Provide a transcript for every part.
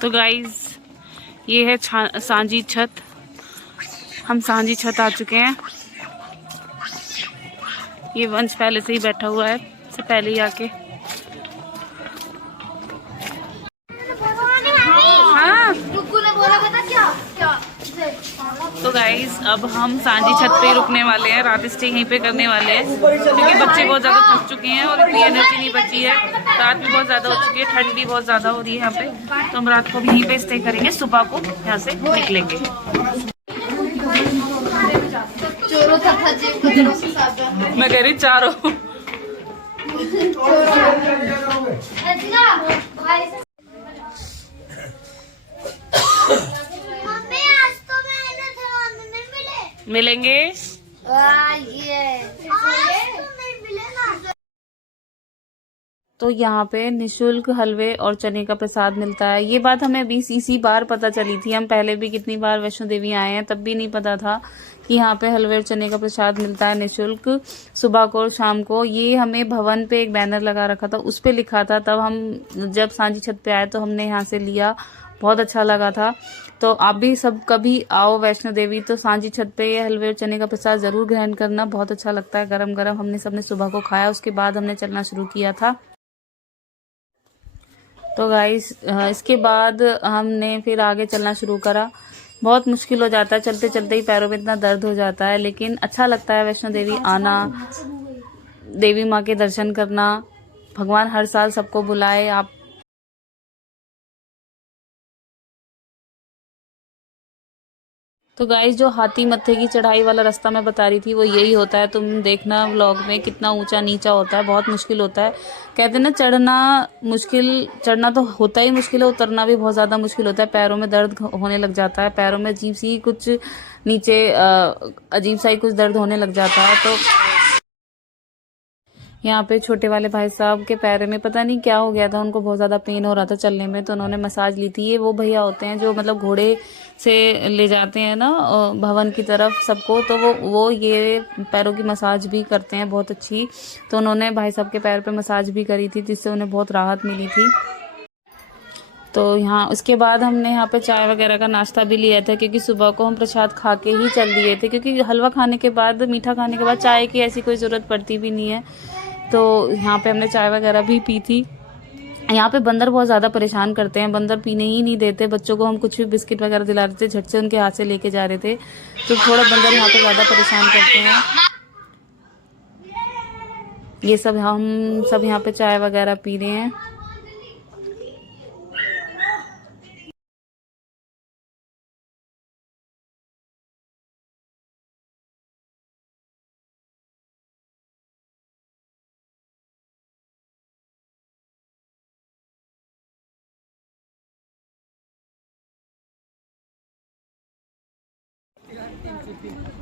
तो गाइज ये है सांझी छत। हम सांझी छत आ चुके हैं। ये वंश पहले से ही बैठा हुआ है, से पहले ही आके। हाँ तो गाइज अब हम सांझी छत पे ही रुकने वाले हैं, रात स्टे यहीं पे करने वाले हैं क्योंकि बच्चे बहुत ज़्यादा थक चुके हैं और इतनी एनर्जी नहीं बची है। रात भी बहुत ज़्यादा हो चुकी है, ठंड भी बहुत ज़्यादा हो रही है यहाँ पे। तो हम रात को भी यहीं पे स्टे करेंगे, सुबह को यहाँ से निकलेंगे। मैं कह रही चारों। मिलेंगे। तो यहाँ पे निशुल्क हलवे और चने का प्रसाद मिलता है। ये बात हमें अभी इसी बार पता चली थी। हम पहले भी कितनी बार वैष्णो देवी आए हैं, तब भी नहीं पता था कि यहाँ पे हलवे और चने का प्रसाद मिलता है निशुल्क, सुबह को और शाम को। ये हमें भवन पे एक बैनर लगा रखा था, उस पे लिखा था। तब हम जब सांझी छत पे आए तो हमने यहाँ से लिया, बहुत अच्छा लगा था। तो आप भी सब कभी आओ वैष्णो देवी तो सांझी छत पे ये हलवे और चने का प्रसाद जरूर ग्रहण करना, बहुत अच्छा लगता है गरम गरम। हमने सबने सुबह को खाया, उसके बाद हमने चलना शुरू किया था। तो गाइस इसके बाद हमने फिर आगे चलना शुरू करा। बहुत मुश्किल हो जाता है, चलते चलते ही पैरों में इतना दर्द हो जाता है, लेकिन अच्छा लगता है वैष्णो देवी आना, देवी माँ के दर्शन करना। भगवान हर साल सबको बुलाए। आप तो गाइस जो हाथी मत्थे की चढ़ाई वाला रास्ता मैं बता रही थी वो यही होता है। तुम देखना व्लॉग में कितना ऊंचा नीचा होता है, बहुत मुश्किल होता है। कहते हैं ना चढ़ना मुश्किल, चढ़ना तो होता ही मुश्किल है, उतरना भी बहुत ज़्यादा मुश्किल होता है। पैरों में दर्द होने लग जाता है, पैरों में अजीब सी कुछ नीचे अजीब सा ही कुछ दर्द होने लग जाता है। तो यहाँ पे छोटे वाले भाई साहब के पैर में पता नहीं क्या हो गया था, उनको बहुत ज़्यादा पेन हो रहा था चलने में, तो उन्होंने मसाज ली थी। ये वो भैया होते हैं जो मतलब घोड़े से ले जाते हैं ना भवन की तरफ सबको, तो वो ये पैरों की मसाज भी करते हैं बहुत अच्छी। तो उन्होंने भाई साहब के पैर पे मसाज भी करी थी, जिससे उन्हें बहुत राहत मिली थी। तो यहाँ उसके बाद हमने यहाँ पे चाय वगैरह का नाश्ता भी लिया था, क्योंकि सुबह को हम प्रसाद खा के ही चल दिए थे, क्योंकि हलवा खाने के बाद, मीठा खाने के बाद चाय की ऐसी कोई ज़रूरत पड़ती भी नहीं है। तो यहाँ पे हमने चाय वगैरह भी पी थी। यहाँ पे बंदर बहुत ज़्यादा परेशान करते हैं, बंदर पीने ही नहीं देते। बच्चों को हम कुछ भी बिस्किट वगैरह दिला रहे थे, झट से उनके हाथ से लेके जा रहे थे। तो थोड़ा बंदर यहाँ पे ज़्यादा परेशान करते हैं। ये सब हम सब यहाँ पे चाय वगैरह पी रहे हैं।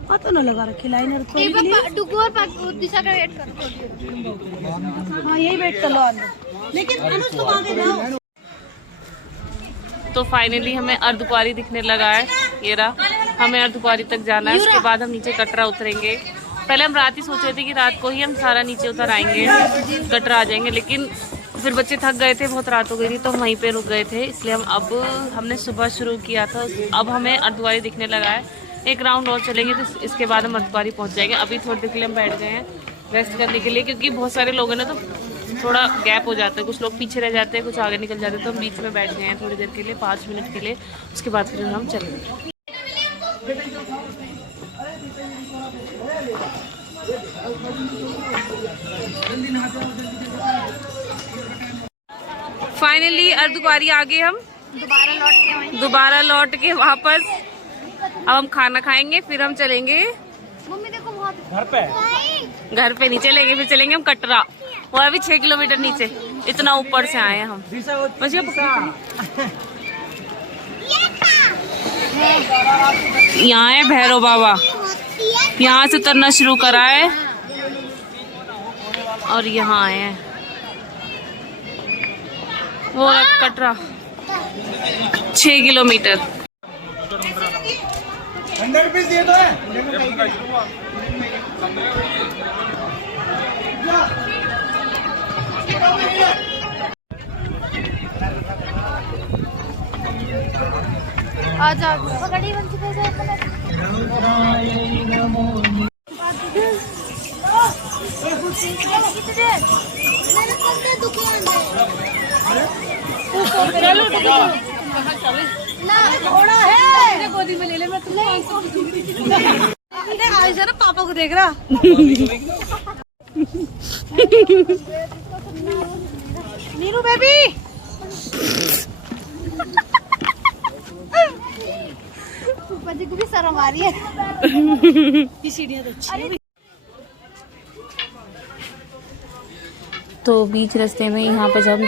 पता ना लगा रखी लाइनर तो दिशा का वेट करो। हाँ यही वेट कर लो अंदर, लेकिन अनुज तुम आगे जाओ। तो फाइनली हमें अर्धकुंवारी दिखने लगा है, ये रहा। हमें अर्धकुंवारी तक जाना है, उसके बाद हम नीचे कटरा उतरेंगे। पहले हम रात ही सोच रहे थे कि रात को ही हम सारा नीचे उतर आएंगे, कटरा आ जाएंगे, लेकिन फिर बच्चे थक गए थे, बहुत रात हो गई थी, तो हम वहीं पे रुक गए थे। इसलिए हमने सुबह शुरू किया था। अब हमें अर्धकुंवारी दिखने लगा है। एक राउंड और चलेंगे तो इसके बाद हम अर्धकुंवारी पहुंच जाएंगे। अभी थोड़ी देर के लिए हम बैठ गए हैं रेस्ट करने के लिए, क्योंकि बहुत सारे लोग हैं ना, तो थोड़ा गैप हो जाता है, कुछ लोग पीछे रह जाते हैं, कुछ आगे निकल जाते हैं, तो हम बीच में बैठ गए हैं थोड़ी देर के लिए, 5 मिनट के लिए। उसके बाद फिर हम चलेंगे। फाइनली अर्धकुंवारी आ गए हम, दोबारा लौट के वापस। अब हम खाना खाएंगे, फिर हम चलेंगे मम्मी देखो बहुत घर पे नहीं चलेंगे, फिर चलेंगे हम कटरा। वो अभी 6 किलोमीटर नीचे, इतना ऊपर से आए हैं हम। यहाँ है भैरव बाबा, यहाँ से उतरना शुरू करा है और यहाँ आए हैं। वो कटरा 6 किलोमीटर। 100 रुपीज दिए तो है। आजा पकड़ी बन चुके हैं। थोड़ा है गोदी में ले ले, मैं तुम्हें आयशा ना पापा को देख रहा। नीरू बेबी बच्चे को भी शर्म आ रही है। ये सीढ़ियाँ तो अच्छी है। तो बीच रास्ते में यहाँ पे जब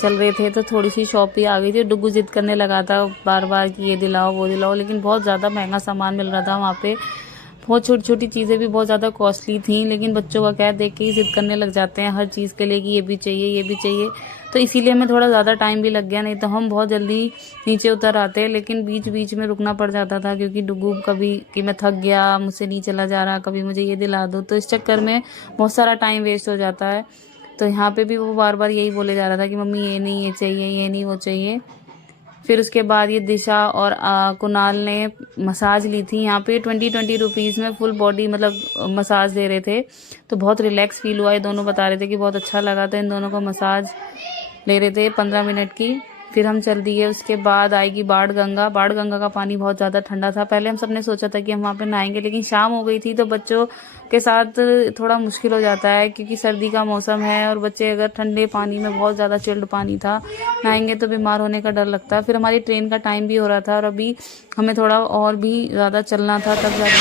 चल रहे थे तो थोड़ी सी शॉप भी आ गई थी। डुग्गू जिद करने लगा था बार बार कि ये दिलाओ वो दिलाओ, लेकिन बहुत ज़्यादा महंगा सामान मिल रहा था वहाँ पे। बहुत छोटी छोटी चीज़ें भी बहुत ज़्यादा कॉस्टली थी, लेकिन बच्चों का क्या देख के ही जिद करने लग जाते हैं हर चीज़ के लिए कि ये भी चाहिए ये भी चाहिए। तो इसीलिए हमें थोड़ा ज़्यादा टाइम भी लग गया, नहीं तो हम बहुत जल्दी नीचे उतर आते। लेकिन बीच बीच में रुकना पड़ जाता था, क्योंकि डुग्गू कभी कि मैं थक गया, मुझसे नहीं चला जा रहा, कभी मुझे ये दिला दो, तो इस चक्कर में बहुत सारा टाइम वेस्ट हो जाता है। तो यहाँ पे भी वो बार बार यही बोले जा रहा था कि मम्मी ये नहीं ये चाहिए, ये नहीं वो चाहिए। फिर उसके बाद ये दिशा और कुणाल ने मसाज ली थी यहाँ पे 20 रुपीज़ में फुल बॉडी मतलब मसाज दे रहे थे। तो बहुत रिलैक्स फील हुआ। ये दोनों बता रहे थे कि बहुत अच्छा लगा था, इन दोनों को मसाज ले रहे थे 15 मिनट की। फिर हम चल दिए। उसके बाद आएगी बाढ़ गंगा। बाढ़ गंगा का पानी बहुत ज़्यादा ठंडा था। पहले हम सब ने सोचा था कि हम वहाँ पे नहाएंगे, लेकिन शाम हो गई थी तो बच्चों के साथ थोड़ा मुश्किल हो जाता है, क्योंकि सर्दी का मौसम है और बच्चे अगर ठंडे पानी में, बहुत ज़्यादा चिल्ड पानी था, नहाएंगे तो बीमार होने का डर लगता है। फिर हमारी ट्रेन का टाइम भी हो रहा था और अभी हमें थोड़ा और भी ज़्यादा चलना था, तब जाकर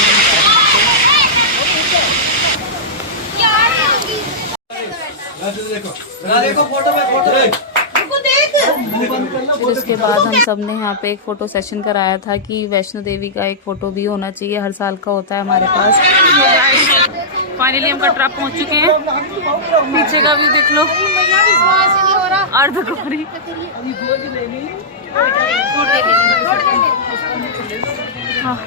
देखो फोटो में फोटो। फिर उसके बाद हम सब ने यहाँ पे एक फ़ोटो सेशन कराया था कि वैष्णो देवी का एक फ़ोटो भी होना चाहिए, हर साल का होता है हमारे पास। फाइनली हम कटरा पहुँच चुके हैं। पीछे का व्यू देख लो, अर्धकुंवारी। हाँ,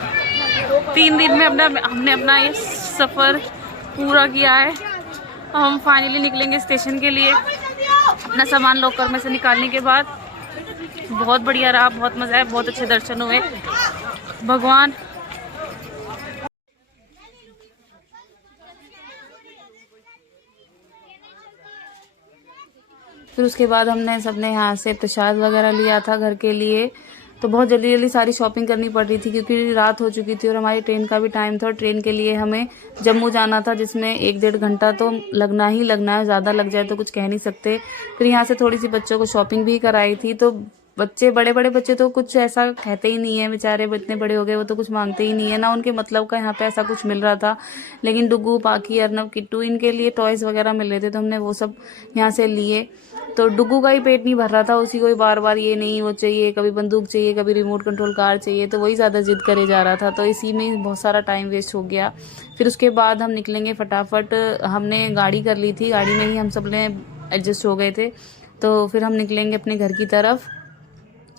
3 दिन में हमने अपना ये सफ़र पूरा किया है। हम फाइनली निकलेंगे स्टेशन के लिए अपना सामान लॉकर में से निकालने के बाद। बहुत बढ़िया रहा, बहुत मज़ा आया, बहुत अच्छे दर्शन हुए। भगवान फिर उसके बाद हमने सबने यहाँ से प्रसाद वगैरह लिया था घर के लिए। तो बहुत जल्दी जल्दी सारी शॉपिंग करनी पड़ रही थी, क्योंकि रात हो चुकी थी और हमारी ट्रेन का भी टाइम था। और ट्रेन के लिए हमें जम्मू जाना था, जिसमें 1-1.5 घंटा तो लगना ही लगना है, ज़्यादा लग जाए तो कुछ कह नहीं सकते। फिर यहाँ से थोड़ी सी बच्चों को शॉपिंग भी कराई थी। तो बच्चे, बड़े बड़े बच्चे तो कुछ ऐसा कहते ही नहीं है बेचारे, इतने बड़े हो गए वो तो कुछ मांगते ही नहीं है ना, उनके मतलब का यहाँ पे ऐसा कुछ मिल रहा था। लेकिन डुगू, पाकी, अर्नब, किट्टू, इनके लिए टॉयज वगैरह मिल रहे थे तो हमने वो सब यहाँ से लिए। तो डुगू का ही पेट नहीं भर रहा था, उसी को ही बार बार ये नहीं वो चाहिए, कभी बंदूक चाहिए, कभी रिमोट कंट्रोल कार चाहिए, तो वही ज़्यादा जिद करे जा रहा था। तो इसी में बहुत सारा टाइम वेस्ट हो गया। फिर उसके बाद हम निकलेंगे फटाफट, हमने गाड़ी कर ली थी, गाड़ी में ही हम सब ने एडजस्ट हो गए थे। तो फिर हम निकलेंगे अपने घर की तरफ,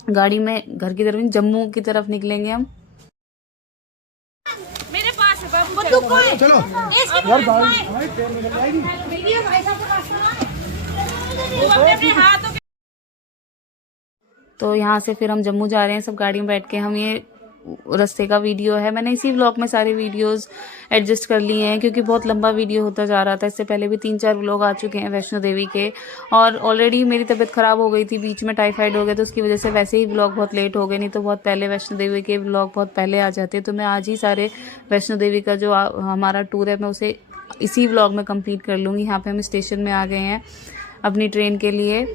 गाड़ी में, घर की तरफ जम्मू की तरफ निकलेंगे हम। मेरे पास है बंदूक को है। चलो यार वीडियो भाई साहब के पास वो अपने हाथों के। तो यहाँ से फिर हम जम्मू जा रहे हैं सब गाड़ी में बैठ के। हम ये रास्ते का वीडियो है, मैंने इसी व्लॉग में सारे वीडियोस एडजस्ट कर लिए हैं क्योंकि बहुत लंबा वीडियो होता जा रहा था। इससे पहले भी 3-4 व्लॉग आ चुके हैं वैष्णो देवी के, और ऑलरेडी मेरी तबीयत ख़राब हो गई थी, बीच में टाइफाइड हो गया, तो उसकी वजह से वैसे ही व्लॉग बहुत लेट हो गए, नहीं तो बहुत पहले वैष्णो देवी के व्लॉग बहुत पहले आ जाते। तो मैं आज ही सारे वैष्णो देवी का जो हमारा टूर है मैं उसे इसी व्लॉग में कंप्लीट कर लूँगी। यहाँ पर हम स्टेशन में आ गए हैं अपनी ट्रेन के लिए।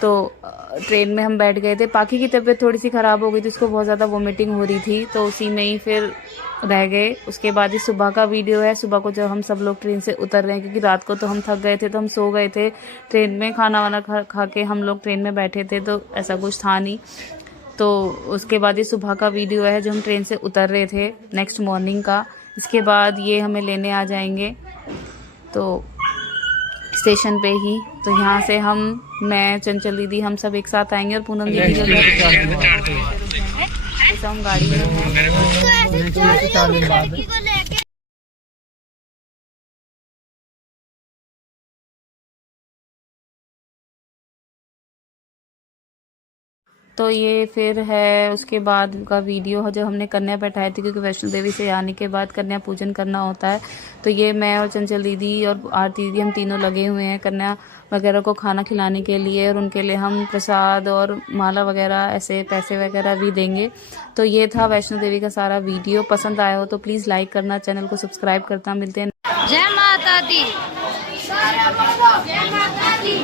तो ट्रेन में हम बैठ गए थे। पाकी की तबीयत थोड़ी सी ख़राब हो गई थी, उसको बहुत ज़्यादा वोमिटिंग हो रही थी, तो उसी में ही फिर रह गए। उसके बाद ही सुबह का वीडियो है, सुबह को जब हम सब लोग ट्रेन से उतर रहे हैं, क्योंकि रात को तो हम थक गए थे तो हम सो गए थे ट्रेन में, खाना वाना खा के हम लोग ट्रेन में बैठे थे, तो ऐसा कुछ था नहीं। तो उसके बाद ही सुबह का वीडियो है जो हम ट्रेन से उतर रहे थे नेक्स्ट मॉर्निंग का। इसके बाद ये हमें लेने आ जाएंगे तो स्टेशन पे ही। तो यहाँ से मैं, चंचल दीदी, हम सब एक साथ आएंगे और पूनम दीदी जैसे हम गाड़ी में हैं। तो ये फिर है उसके बाद का वीडियो है जो हमने कन्या बैठाई थी, क्योंकि वैष्णो देवी से आने के बाद कन्या पूजन करना होता है। तो ये मैं और चंचल दीदी और आरती दीदी हम तीनों लगे हुए हैं कन्या वगैरह को खाना खिलाने के लिए, और उनके लिए हम प्रसाद और माला वगैरह ऐसे पैसे वगैरह भी देंगे। तो ये था वैष्णो देवी का सारा वीडियो। पसंद आया हो तो प्लीज़ लाइक करना, चैनल को सब्सक्राइब करना। मिलते हैं। जय माता दी। जय माता दी।